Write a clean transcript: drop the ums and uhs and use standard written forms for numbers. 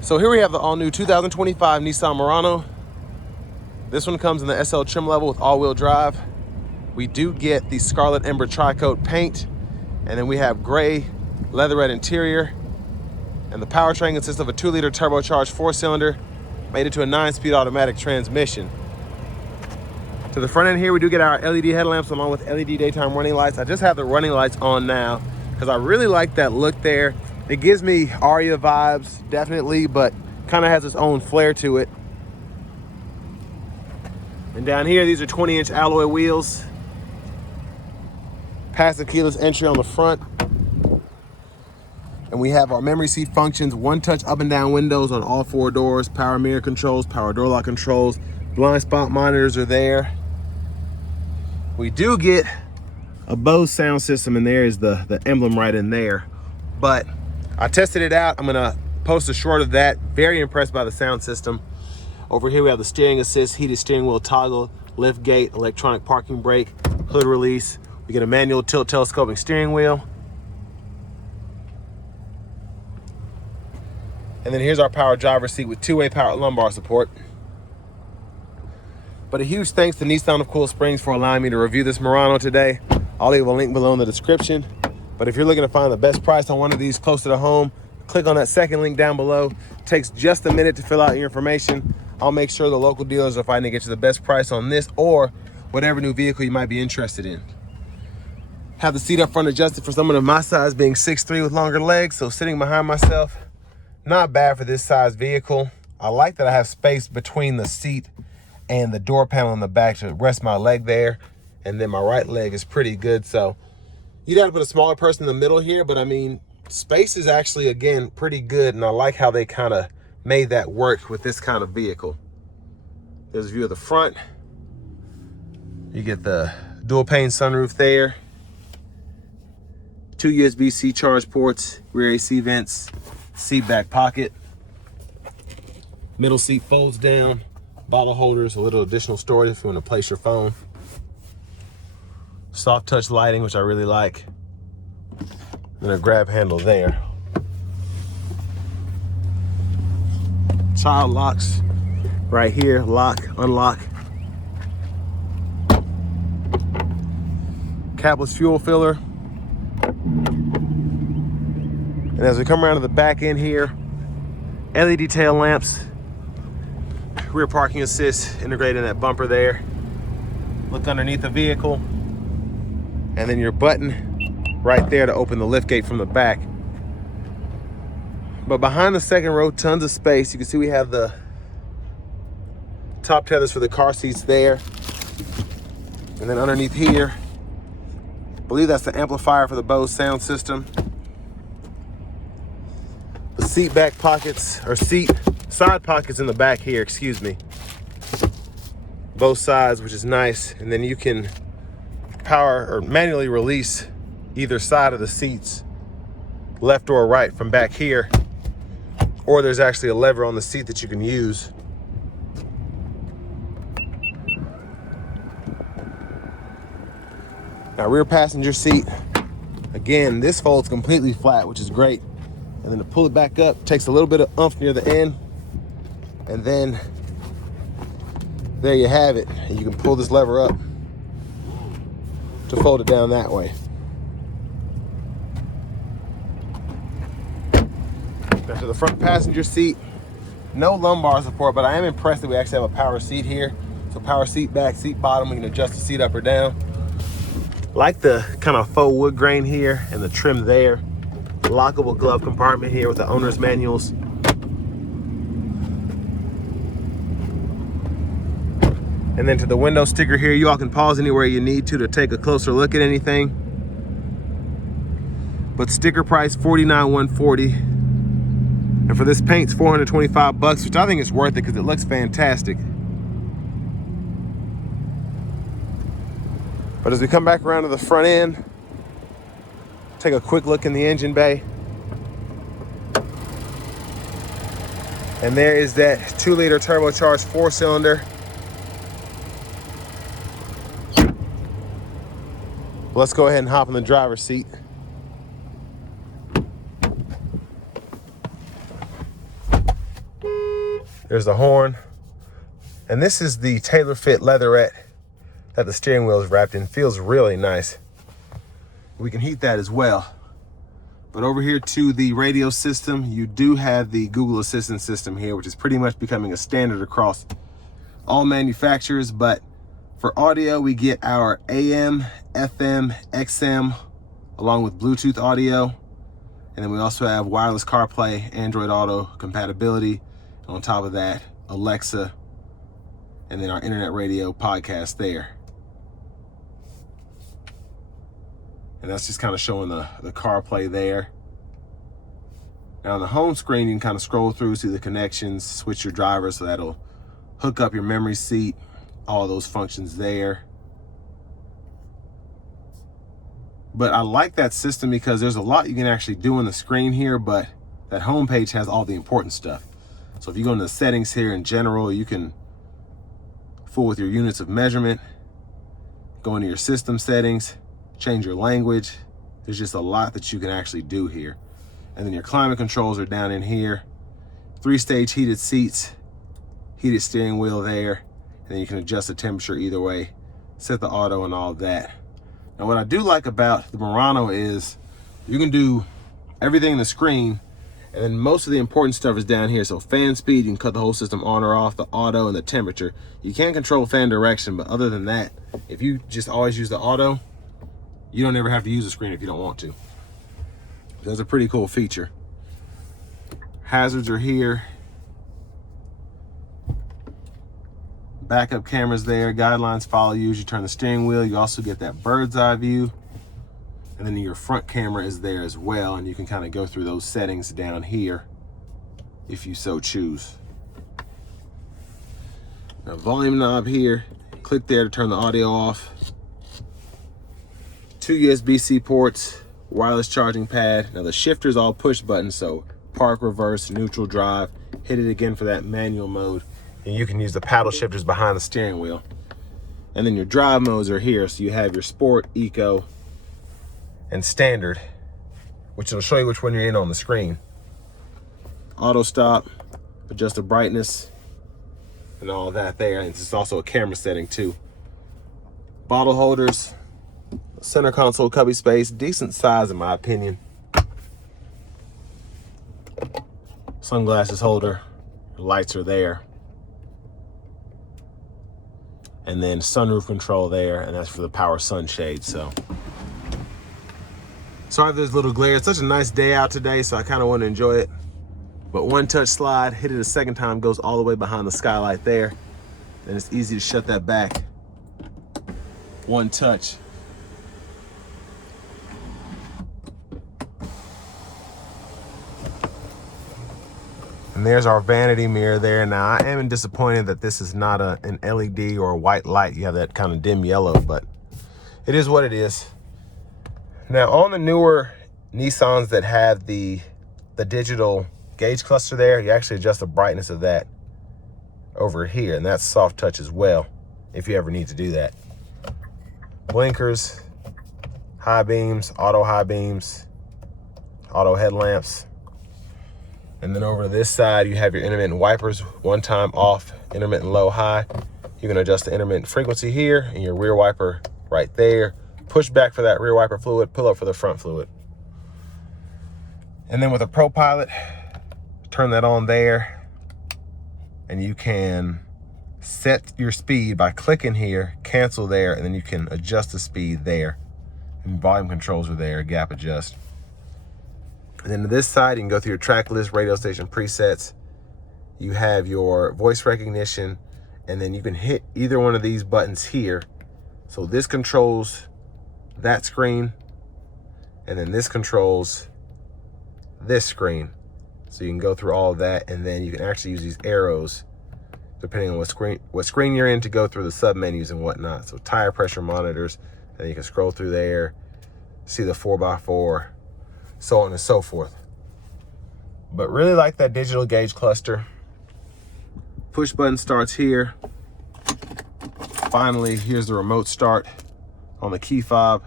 So here we have the all-new 2025 Nissan Murano. This one comes in the SL trim level with all-wheel drive. We do get the Scarlet Ember tri-coat paint, and then we have gray leatherette interior. And the powertrain consists of a 2-liter turbocharged 4-cylinder made into a 9-speed automatic transmission. To the front end here, we do get our LED headlamps along with LED daytime running lights. I just have the running lights on now because I really like that look there. It gives me Aria vibes, definitely, but kind of has its own flair to it. And down here, these are 20-inch alloy wheels. Passive keyless entry on the front. And we have our memory seat functions, one-touch up and down windows on all 4 doors, power mirror controls, power door lock controls, blind spot monitors are there. We do get a Bose sound system, and there is the emblem right in there. But I tested it out. I'm gonna post a short of that. Very impressed by the sound system. Over here we have the steering assist, heated steering wheel toggle, lift gate, electronic parking brake, hood release. We get a manual tilt telescoping steering wheel. And then here's our power driver's seat with 2-way power lumbar support. But a huge thanks to Nissan of Cool Springs for allowing me to review this Murano today. I'll leave a link below in the description. But if you're looking to find the best price on one of these closer to home, click on that second link down below. It takes just a minute to fill out your information. I'll make sure the local dealers are fighting to get you the best price on this or whatever new vehicle you might be interested in. Have the seat up front adjusted for someone of my size, being 6'3" with longer legs, so sitting behind myself, not bad for this size vehicle. I like that I have space between the seat and the door panel in the back to rest my leg there. And then my right leg is pretty good. So you'd have to put a smaller person in the middle here, but I mean, space is actually, again, pretty good. And I like how they kind of made that work with this kind of vehicle. There's a view of the front. You get the dual pane sunroof there. 2 USB-C charge ports, rear AC vents, seat back pocket. Middle seat folds down. Bottle holders, a little additional storage if you want to place your phone. Soft touch lighting, which I really like. And a grab handle there. Child locks right here, lock, unlock. Capless fuel filler. And as we come around to the back end here, LED tail lamps. Rear parking assist integrated in that bumper there. Look underneath the vehicle. And then your button right there to open the lift gate from the back. But behind the second row, tons of space. You can see we have the top tethers for the car seats there. And then underneath here, I believe that's the amplifier for the Bose sound system. The seat back pockets, or side pockets in the back here, excuse me. Both sides, which is nice. And then you can power or manually release either side of the seats, left or right, from back here. Or there's actually a lever on the seat that you can use. Now, rear passenger seat, again, this folds completely flat, which is great. And then to pull it back up, takes a little bit of oomph near the end. And then there you have it. And you can pull this lever up to fold it down that way. Now to the front passenger seat, no lumbar support, but I am impressed that we actually have a power seat here. So power seat back, seat bottom, we can adjust the seat up or down. Like the kind of faux wood grain here and the trim there. Lockable glove compartment here with the owner's manuals. And then to the window sticker here, you all can pause anywhere you need to take a closer look at anything. But sticker price $49,140. And for this paint, it's $425, which I think is worth it because it looks fantastic. But as we come back around to the front end, take a quick look in the engine bay. And there is that 2-liter turbocharged 4-cylinder. Let's go ahead and hop in the driver's seat. There's the horn. And this is the tailor fit leatherette that the steering wheel is wrapped in. Feels really nice. We can heat that as well. But over here to the radio system, you do have the Google Assistant system here, which is pretty much becoming a standard across all manufacturers. But for audio, we get our AM, FM, XM, along with Bluetooth audio. And then we also have wireless CarPlay, Android Auto compatibility. On top of that, Alexa, and then our internet radio podcast there. And that's just kind of showing the CarPlay there. Now on the home screen, you can kind of scroll through, see the connections, switch your driver, so that'll hook up your memory seat, all those functions there. But I like that system because there's a lot you can actually do on the screen here, but that home page has all the important stuff. So if you go into the settings here in general, you can fool with your units of measurement, go into your system settings, change your language. There's just a lot that you can actually do here. And then your climate controls are down in here. 3-stage heated seats, heated steering wheel there. And then you can adjust the temperature either way, set the auto and all of that. Now what I do like about the Murano is you can do everything in the screen, and then most of the important stuff is down here. So fan speed, you can cut the whole system on or off, the auto and the temperature. You can't control fan direction, but other than that, if you just always use the auto, you don't ever have to use the screen if you don't want to. That's a pretty cool feature. Hazards are here. Backup cameras there, guidelines follow you as you turn the steering wheel. You also get that bird's eye view. And then your front camera is there as well, and you can kind of go through those settings down here if you so choose. Now volume knob here, click there to turn the audio off. 2 USB-C ports, wireless charging pad. Now the shifter's all push buttons, so park, reverse, neutral, drive. Hit it again for that manual mode. And you can use the paddle shifters behind the steering wheel. And then your drive modes are here. So you have your sport, eco, and standard, which will show you which one you're in on the screen. Auto stop, adjust the brightness, and all that there. And it's also a camera setting too. Bottle holders, center console cubby space, decent size in my opinion. Sunglasses holder, lights are there. And then sunroof control there, and that's for the power sunshade. So sorry if there's a little glare. It's such a nice day out today, so I kind of want to enjoy it. But one touch slide, hit it a second time, goes all the way behind the skylight there. Then it's easy to shut that back. One touch. And there's our vanity mirror there. Now I am disappointed that this is not an LED or a white light. You have that kind of dim yellow, but it is what it is. Now on the newer Nissans that have the digital gauge cluster there, you actually adjust the brightness of that over here, and that's soft touch as well, if you ever need to do that. Blinkers, high beams, auto headlamps. And then over to this side, you have your intermittent wipers, one time off, intermittent low, high. You can adjust the intermittent frequency here, and your rear wiper right there. Push back for that rear wiper fluid, pull up for the front fluid. And then with a Pro Pilot, turn that on there, and you can set your speed by clicking here, cancel there, and then you can adjust the speed there. And volume controls are there, gap adjust. And then to this side, you can go through your track list, radio station presets. You have your voice recognition, and then you can hit either one of these buttons here. So this controls that screen, and then this controls this screen. So you can go through all of that, and then you can actually use these arrows depending on what screen you're in to go through the sub menus and whatnot. So tire pressure monitors, and you can scroll through there, see the 4x4, so on and so forth. But really like that digital gauge cluster. Push button starts here. Finally, here's the remote start on the key fob.